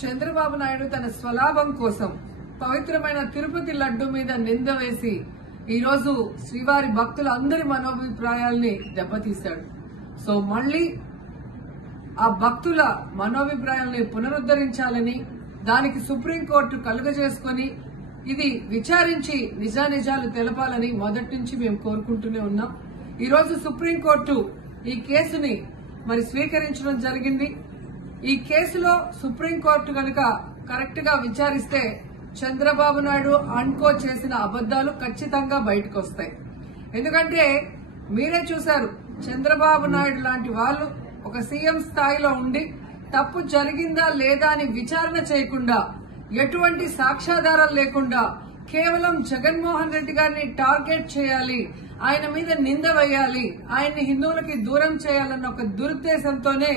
చంద్రబాబు నాయుడు తన స్వలాభం కోసం పవిత్రమైన తిరుపతి లడ్డు మీద నింద వేసి ఈ రోజు శ్రీవారి భక్తులందరి మనోభిప్రాయాల్ని దెబ్బతీశాడు. సో మళ్లీ ఆ భక్తుల మనోభిప్రాయాల్ని పునరుద్దరించాలని, దానికి సుప్రీంకోర్టు కలుగజేసుకుని ఇది విచారించి నిజానిజాలు తెలపాలని మొదటి నుంచి మేము కోరుకుంటూనే ఉన్నాం. ఈ రోజు సుప్రీంకోర్టు ఈ కేసుని స్వీకరించడం జరిగింది. ఈ కేసులో సుప్రీంకోర్టు కనుక కరెక్ట్ గా విచారిస్తే చంద్రబాబు నాయుడు అన్కో చేసిన అబద్దాలు ఖచ్చితంగా బయటకు వస్తాయి. ఎందుకంటే మీరే చూశారు, చంద్రబాబు నాయుడు లాంటి వాళ్ళు ఒక సీఎం స్థాయిలో ఉండి తప్పు జరిగిందా లేదా అని విచారణ చేయకుండా, ఎటువంటి సాక్ష్యాధారాలు లేకుండా కేవలం జగన్మోహన్ రెడ్డి గారిని టార్గెట్ చేయాలి, ఆయన మీద నింద వేయాలి, ఆయన్ని హిందువులకి దూరం చేయాలన్న ఒక దురుద్దేశంతోనే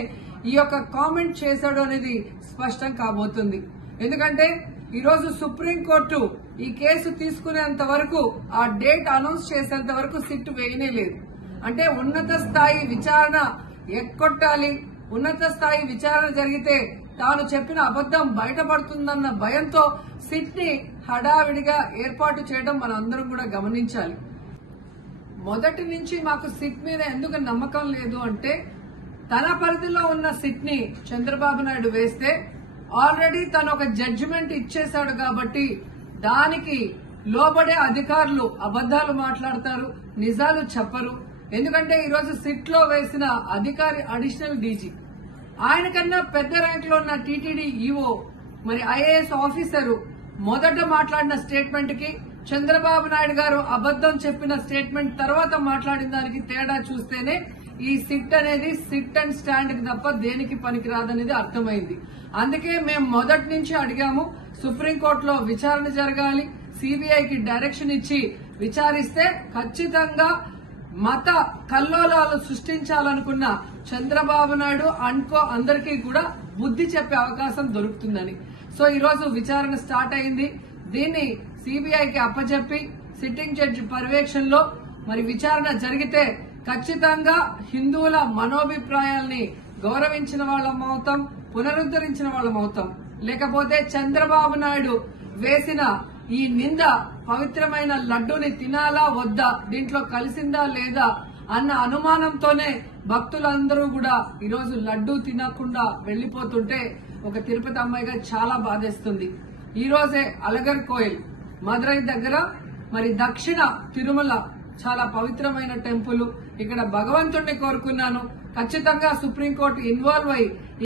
ఈ యొక్క కామెంట్ చేశాడు అనేది స్పష్టం కాబోతుంది. ఎందుకంటే ఈ రోజు సుప్రీంకోర్టు ఈ కేసు తీసుకునేంత వరకు, ఆ డేట్ అనౌన్స్ చేసేంత వరకు సిట్ వేయనే లేదు. అంటే ఉన్నత స్థాయి విచారణ ఎక్కొట్టాలి, ఉన్నత స్థాయి విచారణ జరిగితే తాను చెప్పిన అబద్దం బయటపడుతుందన్న భయంతో సిట్ ని హడావిడిగా ఏర్పాటు చేయడం మనం అందరం కూడా గమనించాలి. మొదటి నుంచి మాకు సిట్ మీద ఎందుకు నమ్మకం లేదు అంటే, తన పరిధిలో ఉన్న సిట్ ని చంద్రబాబు నాయుడు వేస్తే ఆల్రెడీ తను ఒక జడ్జిమెంట్ ఇచ్చేశాడు కాబట్టి దానికి లోబడే అధికారులు అబద్దాలు మాట్లాడతారు, నిజాలు చెప్పరు. ఎందుకంటే ఈరోజు సిట్ లో వేసిన అధికారి అడిషనల్ డీజీ, ఆయన కన్నా పెద్ద ర్యాంక్ లో ఉన్న టీటీడీ ఈఓ, ఐఏఎస్ ఆఫీసరు మొదట మాట్లాడిన స్టేట్మెంట్ కి చంద్రబాబు నాయుడు గారు అబద్దం చెప్పిన స్టేట్మెంట్ తర్వాత మాట్లాడిన దానికి తేడా చూస్తేనే ఈ సిట్ అనేది సిట్ అండ్ స్టాండ్ కి తప్ప దేనికి పనికిరాదనేది అర్థమైంది. అందుకే మేము మొదటి నుంచి అడిగాము, సుప్రీంకోర్టులో విచారణ జరగాలి, సిబిఐకి డైరెక్షన్ ఇచ్చి విచారిస్తే ఖచ్చితంగా మత కల్లోలాలు సృష్టించాలనుకున్న చంద్రబాబు నాయుడు అన్కో అందరికీ కూడా బుద్ధి చెప్పే అవకాశం దొరుకుతుందని. సో ఈ రోజు విచారణ స్టార్ట్ అయింది. దీన్ని సిబిఐకి అప్పచెప్పి సిట్టింగ్ జడ్జి పర్యవేక్షణలో విచారణ జరిగితే ఖచ్చితంగా హిందువుల మనోభిప్రాయాల్ని గౌరవించిన వాళ్ళమవుతాం, పునరుద్దరించిన వాళ్ళమవుతాం. లేకపోతే చంద్రబాబు నాయుడు వేసిన ఈ నింద పవిత్రమైన లడ్డూని తినాలా వద్దా, దీంట్లో కలిసిందా లేదా అన్న అనుమానంతోనే భక్తులందరూ కూడా ఈరోజు లడ్డూ తినకుండా వెళ్లిపోతుంటే ఒక తిరుపతి అమ్మాయిగా చాలా బాధేస్తుంది. ఈ రోజే అలగర్ కోయిల్ మదురై దగ్గర దక్షిణ తిరుమల చాలా పవిత్రమైన టెంపుల్, ఇక్కడ భగవంతుడిని కోరుకున్నాను. ఖచ్చితంగా సుప్రీంకోర్టు ఇన్వాల్వ్ అయి